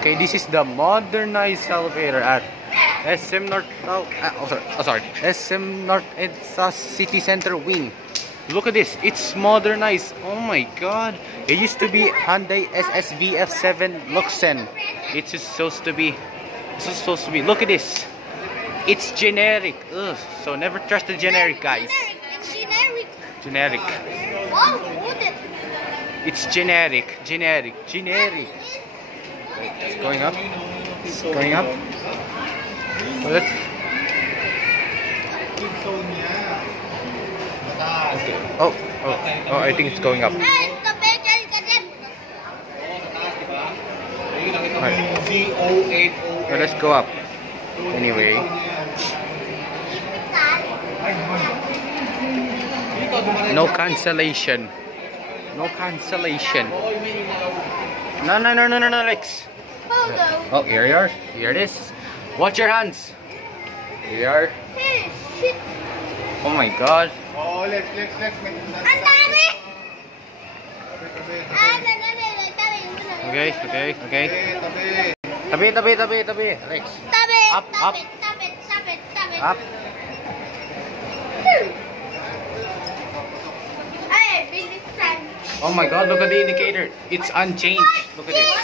Okay, this is the modernized elevator at SM North. SM North EDSA City Center Wing. Look at this. It's modernized. Oh my God! It used to be Hyundai SSVF7 Luxen. It's supposed to be. Look at this. It's generic. Ugh. So never trust the generic, guys. It's generic. Generic. Wow, hold it. It's generic. Generic. It's going up. It's going up. Well, let's... Oh, I think it's going up. Hey, tabigil ka din. Well, let's go up. Anyway. No cancellation. No cancellation. No, Lex. Hold on. Oh, here you are. Here it is. Watch your hands. Here you are. Hey, shit. Oh my God. Oh, Lex. Ang dami! Okay. Tabi. Lex. Tabi, Up. tabi. Up. Hey, bilis time. Oh my God, look at the indicator. It's unchanged. Look at this.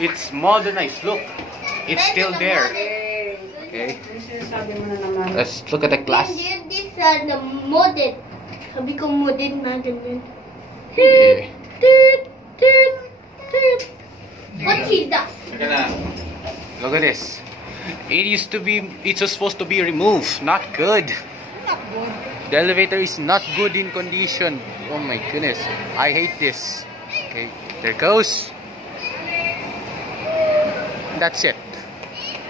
It's modernized. Look. It's still there. Okay. Let's look at the glass. These are the modern. Sabi ko modern na ganyan. Okay. What is that? Look at this. It's supposed to be removed. Not good. The elevator is not good in condition. Oh my goodness. I hate this. Okay, there goes. That's it.